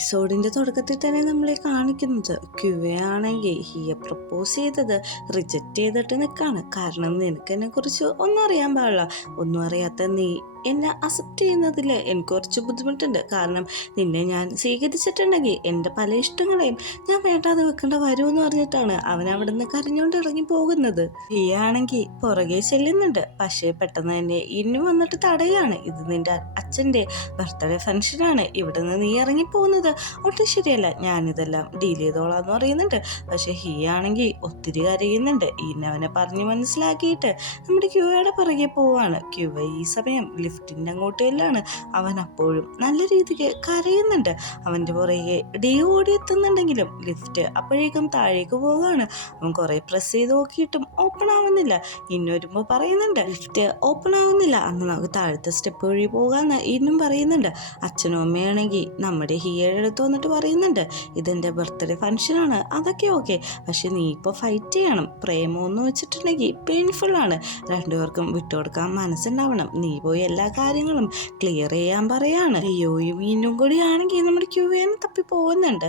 എപ്പിസോഡിന്റെ തുടക്കത്തിൽ തന്നെ നമ്മളെ കാണിക്കുന്നത് ക്യുവ ആണെങ്കിൽ ഹിയെ പ്രപ്പോസ് ചെയ്തത് റിജക്റ്റ് ചെയ്തിട്ട് നിൽക്കാണ്. കാരണം നിനക്ക് എന്നെ കുറിച്ച് ഒന്നും അറിയാൻ പാടില്ല, ഒന്നും അറിയാത്ത നീ എന്നെ അക്സെപ്റ്റ് ചെയ്യുന്നതിൽ എനിക്ക് കുറച്ച് ബുദ്ധിമുട്ടുണ്ട്. കാരണം നിന്നെ ഞാൻ സ്വീകരിച്ചിട്ടുണ്ടെങ്കിൽ എൻ്റെ പല ഇഷ്ടങ്ങളെയും ഞാൻ വേണ്ടാതെ വെക്കേണ്ട വരുമെന്ന് പറഞ്ഞിട്ടാണ് അവൻ അവിടെ നിന്ന് കരഞ്ഞുകൊണ്ട് ഇറങ്ങി പോകുന്നത്. ഹിയാണെങ്കിൽ പുറകെ ചെല്ലുന്നുണ്ട്. പക്ഷേ പെട്ടെന്ന് തന്നെ ഇന്നു വന്നിട്ട് തടയാണ്. ഇത് നിന്റെ അച്ഛൻ്റെ ബർത്ത്ഡേ ഫംഗ്ഷനാണ്, ഇവിടെ നിന്ന് നീ ഇറങ്ങി പോകുന്നത് ഒട്ടും ശരിയല്ല, ഞാനിതെല്ലാം ഡീൽ ചെയ്തോളാന്ന് പറയുന്നുണ്ട്. പക്ഷെ ഹിയാണെങ്കിൽ ഒത്തിരി കരയുന്നുണ്ട്. അവനെ പറഞ്ഞ് മനസ്സിലാക്കിയിട്ട് നമ്മുടെ ക്യൂവയുടെ പുറകെ പോവാണ്. ക്യൂവ ഈ സമയം ലിഫ്റ്റിൻ്റെ അങ്ങോട്ടെല്ലാണ്. അവൻ അപ്പോഴും നല്ല രീതിക്ക് കരയുന്നുണ്ട്. അവൻ്റെ പുറകെ ഡി ഓടിയെത്തുന്നുണ്ടെങ്കിലും ലിഫ്റ്റ് അപ്പോഴേക്കും താഴേക്ക് പോവുകയാണ്. അവൻ കുറേ പ്രസ് ചെയ്ത് നോക്കിയിട്ടും ഓപ്പൺ ആവുന്നില്ല. വരുമ്പോൾ പറയുന്നുണ്ട് ലിഫ്റ്റ് ഓപ്പൺ ആവുന്നില്ല, അന്ന് നമുക്ക് താഴത്തെ സ്റ്റെപ്പ് വഴി പോകാമെന്ന് ഇന്നും പറയുന്നുണ്ട്. അച്ഛനും അമ്മയാണെങ്കിൽ നമ്മുടെ ഹിയയുടെ അടുത്ത് വന്നിട്ട് പറയുന്നുണ്ട് ഇതെൻ്റെ ബർത്ത്ഡേ ഫംഗ്ഷനാണ്, അതൊക്കെ ഓക്കെ, പക്ഷെ നീ ഇപ്പോൾ ഫൈറ്റ് ചെയ്യണം. പ്രേമമെന്ന് വെച്ചിട്ടുണ്ടെങ്കിൽ പെയിൻഫുള്ളാണ്, രണ്ടുപേർക്കും വിട്ടുകൊടുക്കാൻ മനസ്സുണ്ടാവണം. നീ പോയി എല്ലാ കാര്യങ്ങളും ക്ലിയർ ചെയ്യാൻ പറയാണ്. ലിയോയും മീനും കൂടി ആണെങ്കിൽ നമ്മുടെ ക്യൂവേനെ തപ്പി പോകുന്നുണ്ട്.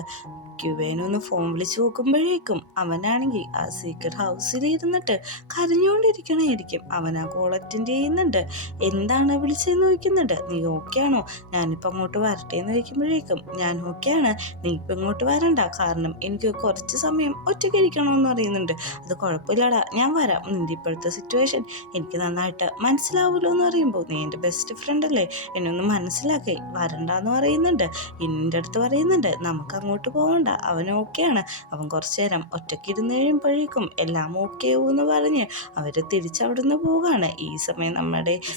ക്യുവേനൊന്ന് ഫോൺ വിളിച്ച് നോക്കുമ്പോഴേക്കും അവനാണെങ്കിൽ ആ സീക്രട്ട് ഹൗസിൽ ഇരുന്നിട്ട് കരഞ്ഞുകൊണ്ടിരിക്കണായിരിക്കും. അവൻ ആ കോൾ അറ്റൻഡ് ചെയ്യുന്നുണ്ട്. എന്താണ് വിളിച്ചതെന്ന് ചോദിക്കുന്നുണ്ട്. നീ ഓക്കെ ആണോ, ഞാനിപ്പോൾ അങ്ങോട്ട് വരട്ടെ എന്ന് ചോദിക്കുമ്പോഴേക്കും ഞാൻ ഓക്കെയാണ്, നീ ഇപ്പം ഇങ്ങോട്ട് വരണ്ട, കാരണം എനിക്ക് കുറച്ച് സമയം ഒറ്റയ്ക്ക് ഇരിക്കണമെന്ന് പറയുന്നുണ്ട്. അത് കുഴപ്പമില്ലടാ, ഞാൻ വരാം, നിൻ്റെ ഇപ്പോഴത്തെ സിറ്റുവേഷൻ എനിക്ക് നന്നായിട്ട് മനസ്സിലാവുമല്ലോ എന്ന് പറയുമ്പോൾ നീ എൻ്റെ ബെസ്റ്റ് ഫ്രണ്ട് അല്ലേ, എന്നെ ഒന്ന് മനസ്സിലാക്കി വരണ്ടെന്ന് പറയുന്നുണ്ട്. എൻ്റെ അടുത്ത് പറയുന്നുണ്ട് നമുക്ക് അങ്ങോട്ട് പോകണ്ട, അവൻ ഓക്കെയാണ്. അവൻ കുറച്ചു നേരം ഒറ്റയ്ക്ക് ഇരുന്ന് കഴിയുമ്പോഴേക്കും എല്ലാം ഓക്കെ എന്ന് പറഞ്ഞ് അവർ തിരിച്ചവിടുന്ന് പോവുകയാണ്. ഈ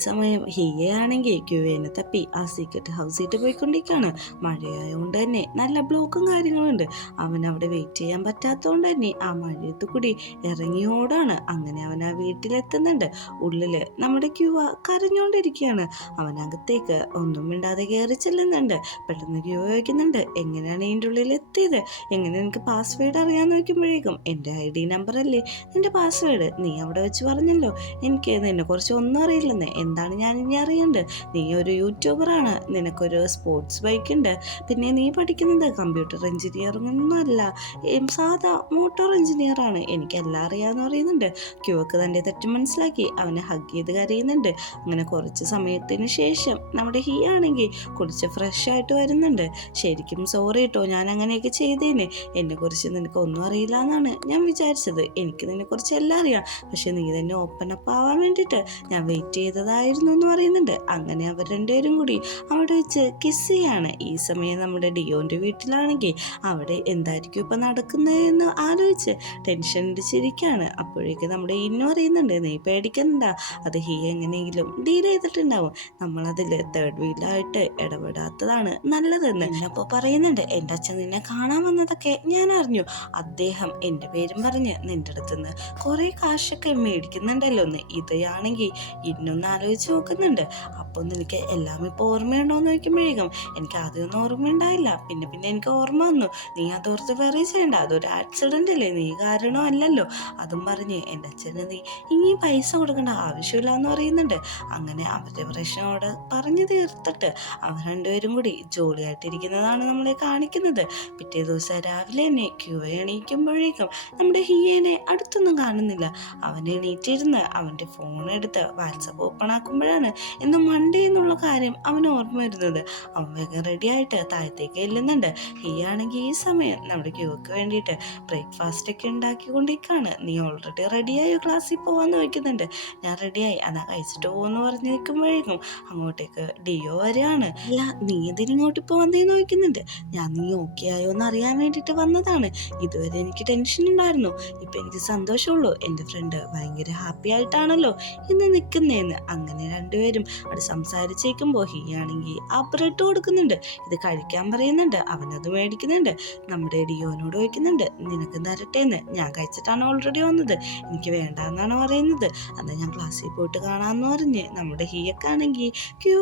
സമയം ഹിയയാണെങ്കിൽ ക്യുവേനെ തപ്പി ആ സീക്രട്ട് ഹൗസിട്ട് പോയിക്കൊണ്ടിരിക്കുകയാണ്. മഴയായതുകൊണ്ട് തന്നെ നല്ല ബ്ലോക്കും കാര്യങ്ങളുണ്ട്. അവൻ അവിടെ വെയിറ്റ് ചെയ്യാൻ പറ്റാത്തതുകൊണ്ട് തന്നെ ആ മഴയത്ത് കൂടി ഇറങ്ങിയോടാണ്. അങ്ങനെ അവൻ ആ വീട്ടിലെത്തുന്നുണ്ട്. ഉള്ളില് നമ്മുടെ ക്യുവ കരഞ്ഞുകൊണ്ടിരിക്കുകയാണ്. അവനകത്തേക്ക് ഒന്നും മിണ്ടാതെ കയറി ചെല്ലുന്നുണ്ട്. പെട്ടെന്ന് ക്യുവ ചോദിക്കുന്നുണ്ട് എങ്ങനെയാണ് ഇതിൻ്റെ ഉള്ളിൽ എത്തിയത്, എങ്ങനെ എനിക്ക് പാസ്വേഡ് അറിയാമെന്ന് നോക്കുമ്പോഴേക്കും എൻ്റെ ID നമ്പർ അല്ലേ എൻ്റെ പാസ്വേഡ്, നീ അവിടെ വെച്ച് പറഞ്ഞല്ലോ എനിക്ക് നിന്നെക്കുറിച്ച് ഒന്നും അറിയില്ലെന്ന്, എന്താണ് ഞാൻ ഇനി അറിയേണ്ടത്, നീ ഒരു യൂട്യൂബറാണ്, നിനക്കൊരു സ്പോർട്സ് ബൈക്ക് ഉണ്ട്, പിന്നെ നീ പഠിക്കുന്നത് കമ്പ്യൂട്ടർ എഞ്ചിനീയറിംഗ് ഒന്നും അല്ല, സാധാ മോട്ടോർ എഞ്ചിനീയറാണ്, എനിക്കെല്ലാം അറിയാമെന്ന് പറയുന്നുണ്ട്. ക്യൂക്ക് തൻ്റെ തെറ്റ് മനസ്സിലാക്കി അവനെ ഹഗ് ചെയ്ത് കരയുന്നുണ്ട്. അങ്ങനെ കുറച്ച് സമയത്തിന് ശേഷം നമ്മുടെ ആണെങ്കിൽ കുറിച്ച് ഫ്രഷ് ആയിട്ട് വരുന്നുണ്ട്. ശരിക്കും സോറി കേട്ടോ, ഞാൻ അങ്ങനെയൊക്കെ ചെയ്തേനെ, എന്നെക്കുറിച്ച് നിനക്ക് ഒന്നും അറിയില്ല എന്നാണ് ഞാൻ വിചാരിച്ചത്, എനിക്ക് നിന്നെക്കുറിച്ച് എല്ലാം അറിയാം, പക്ഷെ നീ തന്നെ ഓപ്പൺ അപ്പ് ആവാൻ വേണ്ടിയിട്ട് ഞാൻ വെയിറ്റ് ചെയ്തതായിരുന്നു എന്ന് പറയുന്നുണ്ട്. അങ്ങനെ അവർ രണ്ടുപേരും കൂടി അവിടെ വെച്ച് കിസ് ചെയ്യാണ്. ഈ സമയം നമ്മുടെ ഡിയോൻ്റെ വീട്ടിലാണെങ്കിൽ അവിടെ എന്തായിരിക്കും ഇപ്പം നടക്കുന്നതെന്ന് ആലോചിച്ച് ടെൻഷൻ അടിച്ചിരിക്കുകയാണ്. അപ്പോഴേക്ക് നമ്മുടെ അറിയുന്നുണ്ട് നീ പേടിക്കണ്ട, അത് എങ്ങനെയെങ്കിലും ഡീൽ ചെയ്തിട്ടുണ്ടാവും, നമ്മളതിൽ തേർഡ് വീലായിട്ട് ഇടപെടാത്തതാണ് നല്ലതെന്ന് അപ്പോൾ പറയുന്നുണ്ട്. എൻ്റെ അച്ഛൻ നിന്നെ കാണാൻ വന്നതൊക്കെ ഞാൻ അറിഞ്ഞു, അദ്ദേഹം എൻ്റെ പേരും പറഞ്ഞ് നിൻ്റെ അടുത്തുനിന്ന് കുറേ കാശൊക്കെ മേടിക്കുന്നുണ്ടല്ലോ എന്ന്. ഇതാണെങ്കിൽ ഇന്നൊന്ന് ആലോചിച്ച് നോക്കുന്നുണ്ട്. അപ്പോൾ നിനക്ക് എല്ലാം ഇപ്പോൾ ഓർമ്മയുണ്ടോയെന്ന് ചോദിക്കുമ്പോഴേക്കും എനിക്ക് ആദ്യമൊന്നും ഓർമ്മയുണ്ടായില്ല, പിന്നെ എനിക്ക് ഓർമ്മ വന്നു, നീ അതോർത്ത് വെറി ചെയ്യണ്ട, അതൊരു ആക്സിഡൻ്റ് അല്ലേ, നീ കാരണമല്ലല്ലോ, അതും പറഞ്ഞ് എൻ്റെ അച്ഛന് നീ ഇനി പൈസ കൊടുക്കേണ്ട ആവശ്യമില്ല എന്ന് പറയുന്നുണ്ട്. അങ്ങനെ അവരുടെ പ്രശ്നമോട് പറഞ്ഞു തീർത്തിട്ട് അവർ രണ്ടുപേരും കൂടി ജോലിയായിട്ടിരിക്കുന്നതാണ് നമ്മളെ കാണിക്കുന്നത്. പിറ്റേ ദിവസം രാവിലെ തന്നെ ക്യൂവ എണീക്കുമ്പോഴേക്കും നമ്മുടെ ഹിയേനെ അടുത്തൊന്നും കാണുന്നില്ല. അവൻ എണീറ്റിരുന്ന് അവൻ്റെ ഫോൺ എടുത്ത് വാട്സപ്പ് ഓപ്പൺ ആക്കുമ്പോഴാണ് ഇന്ന് മൺഡേ എന്നുള്ള കാര്യം അവന് ഓർമ്മ വരുന്നത്. അവൻ വേഗം റെഡിയായിട്ട് താഴത്തേക്ക് ചെല്ലുന്നുണ്ട്. ഹിയാണെങ്കിൽ ഈ സമയം നമ്മുടെ ക്യൂക്ക് വേണ്ടിയിട്ട് ബ്രേക്ക്ഫാസ്റ്റ് ഒക്കെ ഉണ്ടാക്കിക്കൊണ്ടിരിക്കുകയാണ്. നീ ഓൾറെഡി റെഡിയായോ ക്ലാസ്സിൽ പോകാമെന്ന് വയ്ക്കുന്നുണ്ട്. ഞാൻ റെഡിയായി, അതാ കഴിച്ചിട്ട് പോകുമെന്ന് പറഞ്ഞ് നിൽക്കുമ്പോഴേക്കും അങ്ങോട്ടേക്ക് ഡിയോ വരികയാണ്. അല്ല നീ ഇതിനിങ്ങോട്ട് ഇപ്പോൾ വന്നേന്ന് ചോദിക്കുന്നുണ്ട്. ഞാൻ നീ ഓക്കെ ആയോ എന്ന് അറിയാൻ വേണ്ടിയിട്ട് വന്നതാണ്, ഇതുവരെ എനിക്ക് ടെൻഷൻ ഉണ്ടായിരുന്നു, ഇപ്പം എനിക്ക് സന്തോഷമുള്ളൂ, എൻ്റെ ഫ്രണ്ട് ഭയങ്കര ഹാപ്പി ആയിട്ടാണല്ലോ ഇന്ന് നിൽക്കുന്നതെന്ന്. അങ്ങനെ രണ്ടുപേരും അവിടെ സംസാരിച്ചേക്കുമ്പോൾ ഹിയാണെങ്കിൽ ആ ബ്രെഡ് കൊടുക്കുന്നുണ്ട്, ഇത് കഴിക്കാൻ പറയുന്നുണ്ട്. അവനത് മേടിക്കുന്നുണ്ട്. നമ്മുടെ ഡിയോനോട് ചോദിക്കുന്നുണ്ട് നിനക്ക് തരട്ടേന്ന്, ഞാൻ കഴിച്ചിട്ടാണ് ഓൾറെഡി വന്നത്, എനിക്ക് വേണ്ടാന്നാണ് പറയുന്നത്, അന്ന് ഞാൻ ക്ലാസ്സിൽ പോയിട്ട് കാണാമെന്ന് പറഞ്ഞ് നമ്മുടെ ഹിയക്കാണെങ്കിൽ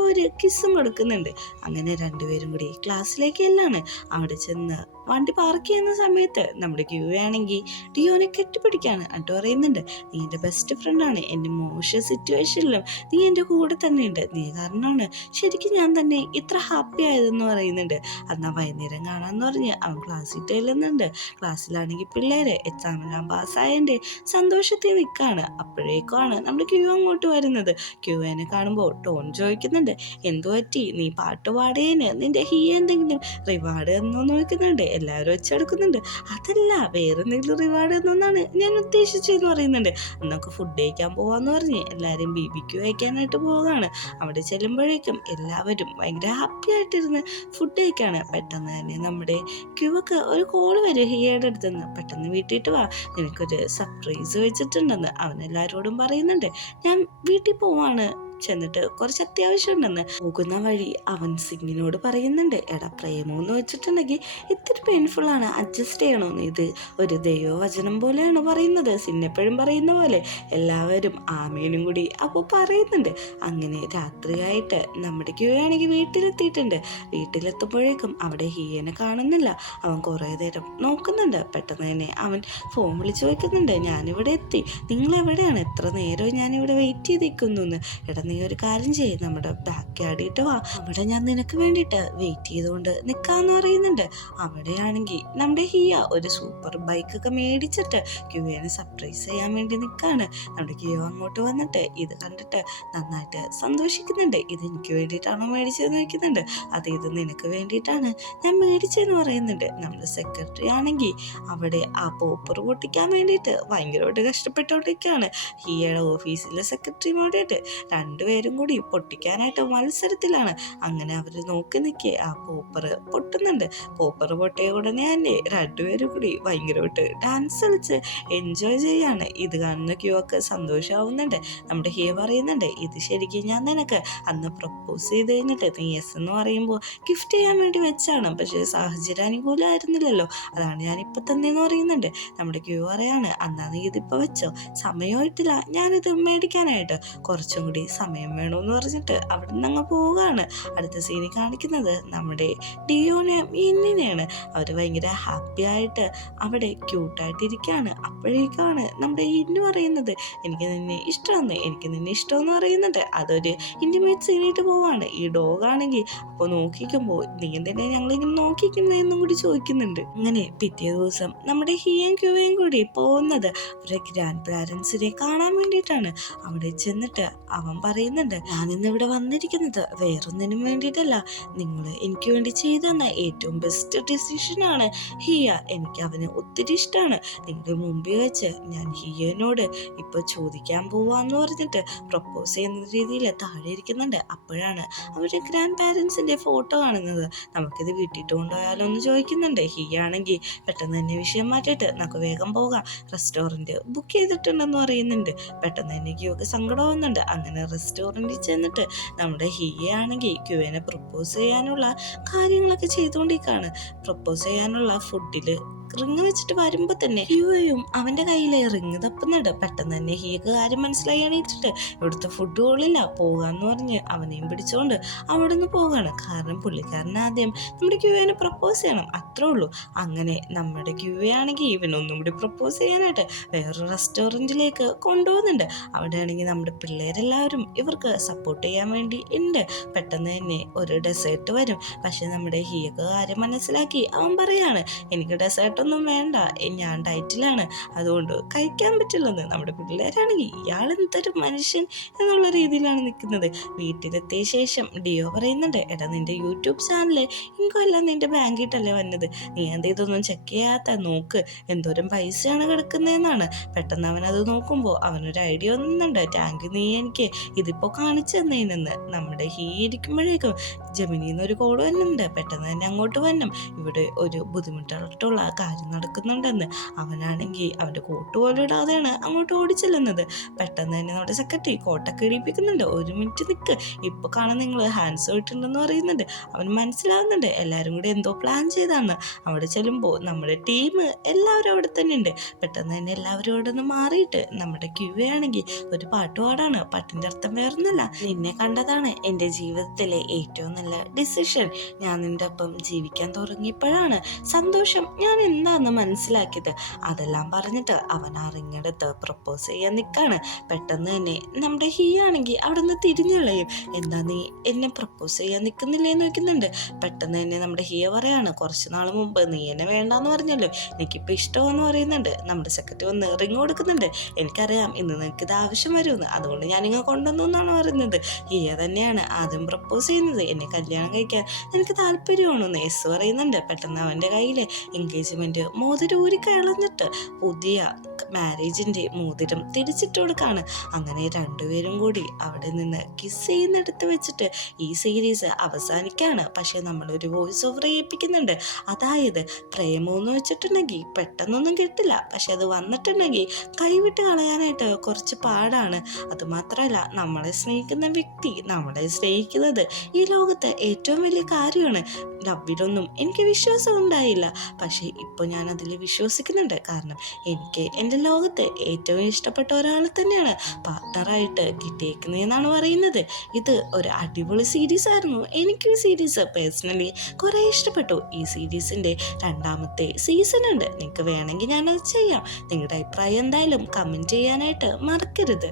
ഒരു കിസ്സും കൊടുക്കുന്നുണ്ട്. അങ്ങനെ രണ്ടുപേരും കൂടി ക്ലാസ്സിലേക്ക് എല്ലാണ്. അവിടെ ചെന്ന് വണ്ടി പാർക്ക് ചെയ്യുന്ന സമയത്ത് നമ്മുടെ ക്യൂ ആണെങ്കിൽ ഡിയോനെ കെട്ടിപ്പിടിക്കാണ്. എന്നിട്ട് പറയുന്നുണ്ട്, നീ എൻ്റെ ബെസ്റ്റ് ഫ്രണ്ടാണ്, എൻ്റെ മോശം സിറ്റുവേഷനിലും നീ എൻ്റെ കൂടെ തന്നെയുണ്ട്, നീ കാരണമാണ് ശരിക്കും ഞാൻ തന്നെ ഇത്ര ഹാപ്പി ആയതെന്ന് പറയുന്നുണ്ട്. എന്നാൽ വൈകുന്നേരം കാണാമെന്ന് പറഞ്ഞ് അവൻ ക്ലാസ്സിൽ ചെല്ലുന്നുണ്ട്. ക്ലാസ്സിലാണെങ്കിൽ പിള്ളേര് എക്സാമെല്ലാം പാസ്സായതിൻ്റെ സന്തോഷത്തിൽ നിൽക്കുകയാണ്. അപ്പോഴേക്കാണ് നമ്മുടെ ക്യൂ അങ്ങോട്ട് വരുന്നത്. ക്യൂവിനെ കാണുമ്പോൾ ടോൺ ചോദിക്കുന്നുണ്ട്, എന്തു പറ്റി, നീ പാട്ട് പാടേന് നിന്റെ ഹീ എന്തെങ്കിലും റിവാർഡ് എന്നോ നോക്കുന്നുണ്ട്. എല്ലാവരും വെച്ചെടുക്കുന്നുണ്ട്. അതല്ല, വേറെ എന്തെങ്കിലും റിവാർഡ് എന്നൊന്നാണ് ഞാൻ ഉദ്ദേശിച്ചതെന്ന് പറയുന്നുണ്ട്. നമുക്ക് ഫുഡ് കഴിക്കാൻ പോവാന്ന് പറഞ്ഞ് എല്ലാവരും BBQ കഴിക്കാനായിട്ട് പോവുകയാണ്. അവിടെ ചെല്ലുമ്പോഴേക്കും എല്ലാവരും ഭയങ്കര ഹാപ്പി ആയിട്ടിരുന്ന് ഫുഡ് കഴിക്കാണ്. പെട്ടെന്ന് തന്നെ നമ്മുടെ ക്യൂവൊക്കെ ഒരു കോള് വരും ഹിയയുടെ അടുത്തുനിന്ന്. പെട്ടെന്ന് വീട്ടിട്ട് വാ, നിനക്കൊരു സർപ്രൈസ് വെച്ചിട്ടുണ്ടെന്ന് അവൻ എല്ലാവരോടും പറയുന്നുണ്ട്. ഞാൻ വീട്ടിൽ പോവാണ്, ചെന്നിട്ട് കുറച്ച് അത്യാവശ്യം ഉണ്ടെന്ന്. പോകുന്ന വഴി അവൻ സിംഗിനോട് പറയുന്നുണ്ട്, എടാ പ്രേമമെന്ന് വെച്ചിട്ടുണ്ടെങ്കിൽ ഇത്തിരി പെയിൻഫുൾ ആണ്, അഡ്ജസ്റ്റ് ചെയ്യണമെന്ന്. ഇത് ഒരു ദൈവവചനം പോലെയാണ് പറയുന്നത്, സിന്നെപ്പോഴും പറയുന്ന പോലെ. എല്ലാവരും ആമേനും കൂടി അപ്പോൾ പറയുന്നുണ്ട്. അങ്ങനെ രാത്രിയായിട്ട് നമ്മുടെ ക്യൂ ആണെങ്കിൽ വീട്ടിലെത്തിയിട്ടുണ്ട്. വീട്ടിലെത്തുമ്പോഴേക്കും അവിടെ ഹീയനെ കാണുന്നില്ല. അവൻ കുറേ നേരം നോക്കുന്നുണ്ട്. പെട്ടെന്ന് തന്നെ അവൻ ഫോൺ വിളിച്ച് വയ്ക്കുന്നുണ്ട്, ഞാനിവിടെ എത്തി, നിങ്ങളെവിടെയാണ്, എത്ര നേരവും ഞാനിവിടെ വെയിറ്റ് ചെയ്തിരിക്കുന്നു എന്ന്. എടാ നീ ഒരു കാര്യം ചെയ്യും, നമ്മുടെ ബാക്ക് യാർഡിട്ട് വാ, അവിടെ ഞാൻ നിനക്ക് വേണ്ടിയിട്ട് വെയിറ്റ് ചെയ്തുകൊണ്ട് നിൽക്കാന്ന് പറയുന്നുണ്ട്. അവിടെയാണെങ്കിൽ നമ്മുടെ ഹിയ ഒരു സൂപ്പർ ബൈക്കൊക്കെ മേടിച്ചിട്ട് ക്യൂവിനെ സർപ്രൈസ് ചെയ്യാൻ വേണ്ടി നിൽക്കുകയാണ്. നമ്മുടെ ക്യൂ അങ്ങോട്ട് വന്നിട്ട് ഇത് കണ്ടിട്ട് നന്നായിട്ട് സന്തോഷിക്കുന്നുണ്ട്. ഇത് എനിക്ക് വേണ്ടിയിട്ടാണോ മേടിച്ചതെന്ന് ചോദിക്കുന്നുണ്ട്. അത് ഇത് നിനക്ക് വേണ്ടിയിട്ടാണ് ഞാൻ മേടിച്ചതെന്ന് പറയുന്നുണ്ട്. നമ്മുടെ സെക്രട്ടറി ആണെങ്കിൽ അവിടെ ആ പോപ്പർ പൊട്ടിക്കാൻ വേണ്ടിയിട്ട് ഭയങ്കരമായിട്ട് കഷ്ടപ്പെട്ടുകൊണ്ടിരിക്കുകയാണ്. ഹിയയുടെ ഓഫീസിലെ സെക്രട്ടറിയുമായിട്ട് രണ്ടുപേരും കൂടി പൊട്ടിക്കാനായിട്ട് മത്സരത്തിലാണ്. അങ്ങനെ അവർ നോക്കി നിൽക്കേ ആ പോപ്പർ പൊട്ടുന്നുണ്ട്. പോപ്പർ പൊട്ടിയ ഉടനെ തന്നെ രണ്ടുപേരും കൂടി ഭയങ്കരമായിട്ട് ഡാൻസ് കളിച്ച് എൻജോയ് ചെയ്യാണ്. ഇത് കാണുന്ന ക്യൂ ഒക്കെ സന്തോഷമാവുന്നുണ്ട്. നമ്മുടെ ഹിയ പറയുന്നുണ്ട്, ഇത് ശരിക്കും ഞാൻ നിനക്ക് അന്ന് പ്രപ്പോസ് ചെയ്ത് കഴിഞ്ഞിട്ട് നീ യെസ് എന്ന് പറയുമ്പോൾ ഗിഫ്റ്റ് ചെയ്യാൻ വേണ്ടി വെച്ചാണ്, പക്ഷേ സാഹചര്യം അനുകൂലമായിരുന്നില്ലല്ലോ, അതാണ് ഞാൻ ഇപ്പം തന്നെയെന്ന് പറയുന്നുണ്ട്. നമ്മുടെ ക്യൂ പറയാണ്, എന്നാ നീ ഇതിപ്പോൾ വെച്ചോ, സമയമായിട്ടില്ല ഞാനിത് മേടിക്കാനായിട്ട്, കുറച്ചും കൂടി സമയം വേണമെന്ന് പറഞ്ഞിട്ട് അവിടെ നിന്ന് അങ്ങ് പോവുകയാണ്. അടുത്ത സീനിൽ കാണിക്കുന്നത് നമ്മുടെ ഡിയോനെയും ഇന്നിനെയാണ്. അവർ ഭയങ്കര ഹാപ്പി ആയിട്ട് അവിടെ ക്യൂട്ടായിട്ടിരിക്കുകയാണ്. അപ്പോഴേക്കാണ് നമ്മുടെ ഇന്നു പറയുന്നത്, എനിക്ക് നിന്നെ ഇഷ്ടമെന്ന്, എനിക്ക് നിന്നെ ഇഷ്ടമെന്ന് പറയുന്നുണ്ട്. അതൊരു ഇൻറ്റിമേറ്റ് സീനായിട്ട് പോവാണ്. ഈ ഡോഗാണെങ്കിൽ അപ്പോൾ നോക്കിക്കുമ്പോൾ നീ എന്തിനാ ഞങ്ങളിങ്ങനെ നോക്കിക്കുന്നതെന്നും കൂടി ചോദിക്കുന്നുണ്ട്. അങ്ങനെ പിറ്റേ ദിവസം നമ്മുടെ ഹിയും ക്യൂവയും കൂടി പോകുന്നത് അവരുടെ ഗ്രാൻഡ് പാരൻസിനെ കാണാൻ വേണ്ടിയിട്ടാണ്. അവിടെ ചെന്നിട്ട് അവൻ പറയുന്നുണ്ട്, ഞാനിന്ന് ഇവിടെ വന്നിരിക്കുന്നത് വേറൊന്നിനും വേണ്ടിയിട്ടല്ല, നിങ്ങൾ എനിക്ക് വേണ്ടി ചെയ്തു തന്ന ഏറ്റവും ബെസ്റ്റ് ഡിസിഷനാണ് ഹിയ, എനിക്ക് അവന് ഒത്തിരി ഇഷ്ടമാണ്. നിങ്ങളുടെ മുമ്പിൽ വെച്ച് ഞാൻ ഹിയനോട് ഇപ്പോൾ ചോദിക്കാൻ പോവാന്ന് പറഞ്ഞിട്ട് പ്രപ്പോസ് ചെയ്യുന്ന രീതിയിൽ താഴെ ഇരിക്കുന്നുണ്ട്. അപ്പോഴാണ് അവരുടെ ഗ്രാൻഡ് പാരൻസിൻ്റെ ഫോട്ടോ കാണുന്നത്. നമുക്കിത് വീട്ടിട്ട് കൊണ്ടുപോയാലോ എന്ന് ചോദിക്കുന്നുണ്ട്. ഹിയ ആണെങ്കിൽ പെട്ടെന്ന് തന്നെ വിഷയം മാറ്റിയിട്ട് നമുക്ക് വേഗം പോകാം, റെസ്റ്റോറൻറ്റ് ബുക്ക് ചെയ്തിട്ടുണ്ടെന്ന് പറയുന്നുണ്ട്. പെട്ടെന്ന് തന്നെ ക്യൂക്ക് സങ്കടമാവുന്നുണ്ട്. അങ്ങനെ റെസ്റ്റോറൻറ്റിൽ ചെന്നിട്ട് നമ്മുടെ ഹിയ ആണെങ്കിൽ ക്യൂവിനെ പ്രപ്പോസ് ചെയ്യാനുള്ള കാര്യങ്ങളൊക്കെ ചെയ്തുകൊണ്ടിരിക്കുകയാണ്. പ്രപ്പോസ് ചെയ്യാനുള്ള ഫുഡിൽ റിങ് വെച്ചിട്ട് വരുമ്പോൾ തന്നെ ഹ്യൂയും അവൻ്റെ കയ്യിൽ റിങ് തപ്പുന്നുണ്ട്. പെട്ടെന്ന് തന്നെ ഹിയക്ക് കാര്യം മനസ്സിലായി എണീറ്റിട്ട് ഇവിടുത്തെ ഫുഡ് കൊള്ളില്ല, പോകാമെന്ന് പറഞ്ഞ് അവനെയും പിടിച്ചുകൊണ്ട് അവിടെ നിന്ന് പോവുകയാണ്. കാരണം പുള്ളിക്കാരൻ ആദ്യം നമ്മുടെ ക്യൂവിനെ പ്രപ്പോസ് ചെയ്യണം, അത്രേ ഉള്ളൂ. അങ്ങനെ നമ്മുടെ ക്യൂവയാണെങ്കിൽ ഇവനൊന്നും കൂടി പ്രപ്പോസ് ചെയ്യാനായിട്ട് വേറൊരു റെസ്റ്റോറൻറ്റിലേക്ക് കൊണ്ടുപോകുന്നുണ്ട്. അവിടെ ആണെങ്കിൽ നമ്മുടെ പിള്ളേരെല്ലാവരും ഇവർക്ക് സപ്പോർട്ട് ചെയ്യാൻ വേണ്ടി ഉണ്ട്. പെട്ടെന്ന് തന്നെ ഒരു ഡെസേർട്ട് വരും. പക്ഷെ നമ്മുടെ ഹിയക്ക് കാര്യം മനസ്സിലാക്കി അവൻ പറയാണ്, എനിക്ക് ഡെസേർട്ട് ഒന്നും വേണ്ട, ഞാൻ ഡയറ്റിലാണ്, അതുകൊണ്ട് കഴിക്കാൻ പറ്റില്ലെന്ന്. നമ്മുടെ പിള്ളേരാണെങ്കിൽ ഇയാൾ എന്തൊരു മനുഷ്യൻ എന്നുള്ള രീതിയിലാണ് നിൽക്കുന്നത്. വീട്ടിലെത്തിയ ശേഷം ഡിയോ പറയുന്നുണ്ട്, എടാ നിന്റെ യൂട്യൂബ് ചാനല് ഇൻകൊല്ലം നിന്റെ ബാങ്കിട്ടല്ലേ വന്നത്, നീ എന്താ ഇതൊന്നും ചെക്ക് ചെയ്യാത്ത, നോക്ക് എന്തോരം പൈസയാണ് കിടക്കുന്നതെന്നാണ്. പെട്ടെന്ന് അവനത് നോക്കുമ്പോൾ അവനൊരു ഐഡിയ വന്നുണ്ട്, ടാങ്ക് നീ എനിക്ക് ഇതിപ്പോൾ കാണിച്ചു തന്നേനെന്ന്. നമ്മുടെ ഹീ ഇരിക്കുമ്പോഴേക്കും ജമിനിന്ന് ഒരു കോൾ വരുന്നുണ്ട്. പെട്ടെന്ന് തന്നെ അങ്ങോട്ട് വരണം, ഇവിടെ ഒരു ബുദ്ധിമുട്ടായിട്ടുള്ള കാര്യം നടക്കുന്നുണ്ടെന്ന്. അവനാണെങ്കിൽ അവൻ്റെ കോട്ട് പോലും ഇടാതെയാണ് അങ്ങോട്ട് ഓടിച്ചെല്ലുന്നത്. പെട്ടെന്ന് തന്നെ നമ്മുടെ സെക്രട്ടറി കോട്ടൊക്കെ ഇടിപ്പിക്കുന്നുണ്ട്. 1 മിനിറ്റ് നിൽക്ക്, ഇപ്പൊ കാണാൻ നിങ്ങൾ ഹാൻഡ്സ് ഇട്ടുണ്ടെന്ന് പറയുന്നുണ്ട്. അവന് മനസ്സിലാവുന്നുണ്ട് എല്ലാവരും കൂടി എന്തോ പ്ലാൻ ചെയ്താണ്. അവിടെ ചെല്ലുമ്പോൾ നമ്മുടെ ടീം എല്ലാവരും അവിടെ തന്നെ ഉണ്ട്. പെട്ടെന്ന് തന്നെ എല്ലാവരും അവിടെ നിന്ന് മാറിയിട്ട് നമ്മുടെ ക്യൂവ ആണെങ്കിൽ ഒരു പാട്ട് പാടാണ്. പാട്ടിൻ്റെ അർത്ഥം വേറൊന്നുമല്ല, നിന്നെ കണ്ടതാണ് എൻ്റെ ജീവിതത്തിലെ ഏറ്റവും നല്ല ഡിസിഷൻ. ഞാൻ നിൻ്റെ ഒപ്പം ജീവിക്കാൻ തുടങ്ങിയപ്പോഴാണ് സന്തോഷം ഞാൻ എന്താണെന്ന് മനസ്സിലാക്കിയത്. അതെല്ലാം പറഞ്ഞിട്ട് അവൻ ആ റിങ്ങെടുത്ത് പ്രപ്പോസ് ചെയ്യാൻ നിൽക്കാണ്. പെട്ടെന്ന് തന്നെ നമ്മുടെ ഹീ ആണെങ്കിൽ അവിടെ നിന്ന് തിരിഞ്ഞു കളയും. എന്താ നീ എന്നെ പ്രപ്പോസ് ചെയ്യാൻ നിൽക്കുന്നില്ലേന്ന് വെക്കുന്നുണ്ട്. പെട്ടെന്ന് തന്നെ നമ്മുടെ ഹിയ പറയാണ്, കുറച്ച് നാൾ മുമ്പ് നീ എന്നെ വേണ്ടാന്ന് പറഞ്ഞല്ലോ, എനിക്കിപ്പോൾ ഇഷ്ടമാണെന്ന് പറയുന്നുണ്ട്. നമ്മുടെ സെക്രട്ടറി വന്ന് റിങ് കൊടുക്കുന്നുണ്ട്. എനിക്കറിയാം ഇന്ന് നിനക്ക് ഇത് ആവശ്യം വരുമെന്ന്, അതുകൊണ്ട് ഞാനിങ്ങനെ കൊണ്ടുവന്നു എന്നാണ് പറയുന്നത്. ഹിയ തന്നെയാണ് ആദ്യം പ്രപ്പോസ് ചെയ്യുന്നത്. എന്നെ കല്യാണം കഴിക്കാൻ എനിക്ക് താല്പര്യമാണെന്ന് എസ് പറയുന്നുണ്ട്. പെട്ടെന്ന് അവൻ്റെ കയ്യിൽ എൻഗേജ്മെൻറ്റ് മോതിരം ഊരി കളഞ്ഞിട്ട് പുതിയ മാരേജിൻ്റെ മോതിരം തിരിച്ചിട്ട് കൊടുക്കാണ്. അങ്ങനെ രണ്ടുപേരും കൂടി അവിടെ നിന്ന് കിസ് ചെയ്യുന്നിടത്ത് വെച്ചിട്ട് ഈ സീരീസ് അവസാനിക്കുകയാണ്. പക്ഷേ നമ്മളൊരു വോയിസ് ഓവർ ചെയ്യിപ്പിക്കുന്നുണ്ട്. അതായത് പ്രേമമെന്ന് വെച്ചിട്ടുണ്ടെങ്കിൽ പെട്ടെന്നൊന്നും കിട്ടില്ല, പക്ഷെ അത് വന്നിട്ടുണ്ടെങ്കിൽ കൈവിട്ട് കളയാനായിട്ട് കുറച്ച് പാടാണ്. അതുമാത്രമല്ല നമ്മളെ സ്നേഹിക്കുന്ന വ്യക്തി നമ്മളെ സ്നേഹിക്കുന്നത് ഈ ലോകത്തെ ഏറ്റവും വലിയ കാര്യമാണ്. ലവിലൊന്നും എനിക്ക് വിശ്വാസം ഉണ്ടായില്ല, പക്ഷേ ഇപ്പോൾ ഞാൻ അതിൽ വിശ്വസിക്കുന്നുണ്ട്. കാരണം എനിക്ക് എൻ്റെ ലോകത്തെ ഏറ്റവും ഇഷ്ടപ്പെട്ട ഒരാൾ തന്നെയാണ് പാർട്ട്ണറായിട്ട് കിട്ടിയേക്കുന്നതെന്നാണ് പറയുന്നത്. ഇത് ഒരു അടിപൊളി സീരീസ് ആയിരുന്നു. എനിക്ക് ഈ സീരീസ് പേഴ്സണലി കുറേ ഇഷ്ടപ്പെട്ടു. ഈ സീരീസിൻ്റെ 2ാമത്തെ സീസൺ ഉണ്ട്. നിങ്ങൾക്ക് വേണമെങ്കിൽ ഞാനത് ചെയ്യാം. നിങ്ങളുടെ അഭിപ്രായം എന്തായാലും കമൻറ്റ് ചെയ്യാനായിട്ട് മറക്കരുത്.